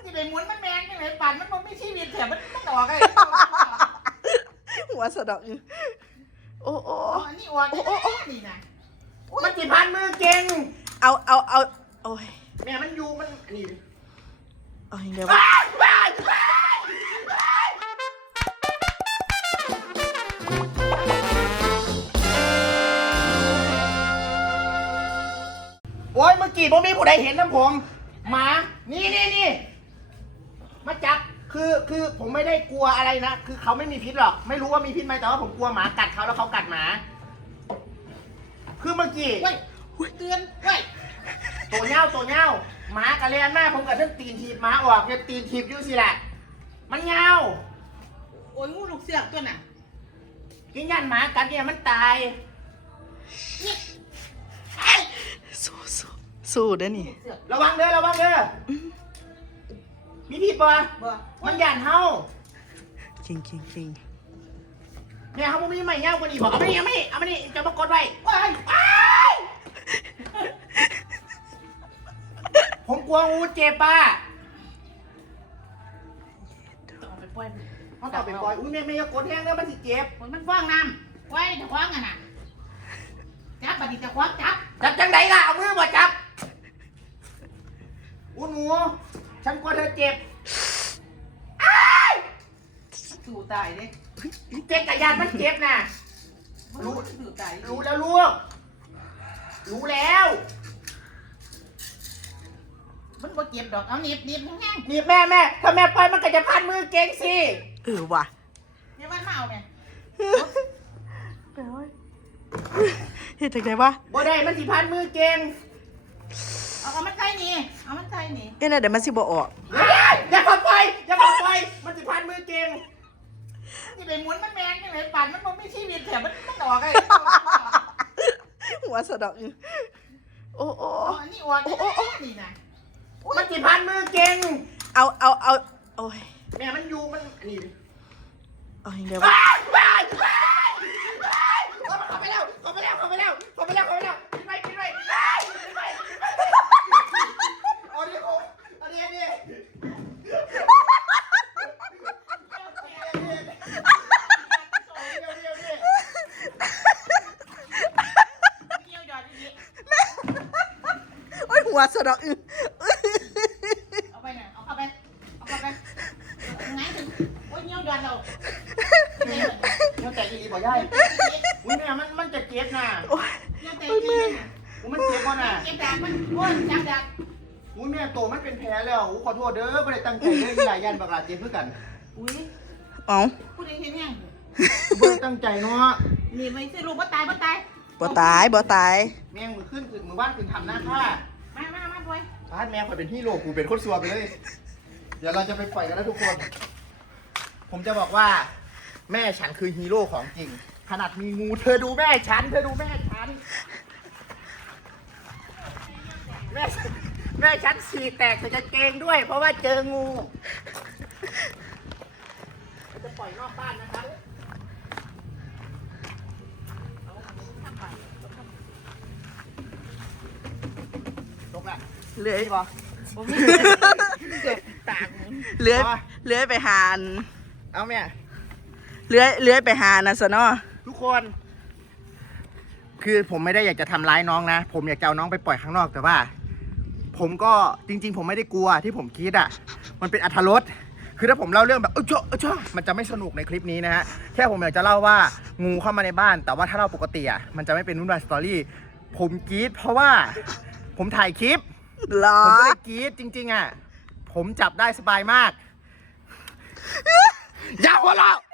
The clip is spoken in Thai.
จะไปหมุนมันแมงยังไงปั่นมันไม่ชีวิตแถมมันออกไงหัวสะดอกโอ้โอ้อันนี้ออกนี่นะมันจีพันมือเก่งเอาโอ้ยแม่มันอยู่มันนี่เอาอย่างเดียวโอ้ยเมื่อกี้ผมมีผู้ใดเห็นนะผมหมานี่มาจับคือผมไม่ได้กลัวอะไรนะคือเขาไม่มีพิษหรอกไม่รู้ว่ามีพิษไหมแต่ว่าผมกลัวหมากัดเขาแล้วเขากัดหมา คือเมื่อกี้เว้ยเตือนเว้ยตัวเน่าหมากระเรียนมากผมกับเรื่องตีนถีบหมาออกจะตีนถีบอยู่สิแหละมันเงาโอ้ยงูลูกเสือกตัวน่ะกินยันหมากัดเนี่ยมันตายสู้เด้อนี่เสือกระวังเด้อมีพิษปะบ่มันยันเฮาจริงเนี่ยเขาไม่มีไม่เงากว่านี้บอกเอามานี่จะมากดไว้ว้ายผมกลัวงูเจ็บป่ะต้องไปปล่อยเขาต่อไปปล่อยอุ้ยแม่อย่ากดแห้งแล้วมันสิเจ็บมันฟ้องน้ำไว้จะคว้างอ่ะน่ะจับบัดนี้จะคว้างจับจับจังไดล่ะเอามือมาจับอุ้หนูฉันกลัวเธอเจ็บสู่ตายเด้เจ็บกับยานมันเจ็บน่ะรู้สู่ตายรู้แล้วลูกรู้แล้วมันบ่เจ็บดอกเอาหนีบแห้งนี่แม่ถ้าแม่ปล่อยมันก็จะพันมือเก่งสิว่ะๆเนี่ยมันเมาเนี่ยเฮ็ดจังไดวะบ่ได้มันสิพันมือเก่งเอามันใส่นี่เอามันใส่นี่เดี๋ยวมันสิบ่ออกอย่าเข้าไปมันสิพันมือเก่งจะไปหมุนมันแมงยังไงปั่นมันไม่ชีวิตแถมมันออกไงหัวสะดอกโอ้อันนี้ออกนี่นะมันสิพันมือเก่งเอาโอ้ยแม่มันอยู่มันนี่เอาอย่างเดียวเข้าไปแล้วปิดไว้เอาดิโอ้ยหัวสะดอกเอาไปเนี่ยเอาเข้าไปไงถึงโอ้ยเงี้ยวยอดเราเดี๋ยวแต่อีบ่ได้อุ้ยแม่มันจะเจ็บน่ะเงี้ยแต่จริงมันเจ็บบ่น่ะเก็บดาบมันโอ้ยจับดาบอุ้ยแม่โตมันเป็นแผลแล้วขอโทษเด้อไม่ได้ตั้งใจเด้อมีหลายยันบักหลาเจ็บเพื่อกันอุ้ยเอาพูดเองเห็นยังไม่ได้ตั้งใจเนาะนี่ไม่ซื้อลูกบ่ตายบ่ตายแม่งมือขึ้นมือบ้านขึ้นทำหน้าค่ามาด้วยบ้านแม่ข่อยเป็นฮีโร่กูเป็นโคตรซัวไปเลย เดี๋ยวเราจะไปปล่อยกันแล้วทุกคน ผมจะบอกว่า แม่ฉันคือฮีโร่ของจริง ขนาดมีงูเธอดูแม่ฉันแม่ฉันฉี่แตกใส่กางเกงด้วย เพราะว่าเจองูเราจะปล่อยนอกบ้านนะครับตกละเลื้อยนี่บอเกือบตากเลื้อยไปหาเอาแม่เลื้อยไปหานะซะเนาะทุกคนคือผมไม่ได้อยากจะทำร้ายน้องนะผมอยากจะเอาน้องไปปล่อยข้างนอกแต่ว่า ผมก็จริงๆผมไม่ได้กลัวที่ผมคิดอ่ะมันเป็นอรรถรสคือถ้าผมเล่าเรื่องแบบมันจะไม่สนุกในคลิปนี้นะฮะแค่ผมอยากจะเล่าว่างูเข้ามาในบ้านแต่ว่าถ้าเราปกติอ่ะมันจะไม่เป็นวุ่นวายสตอรี่ผมกรี๊ดเพราะว่าผมถ่ายคลิปหรอผมก็เลยกรี๊ดจริงๆอ่ะผมจับได้สบายมาก อย่าหัวเราะ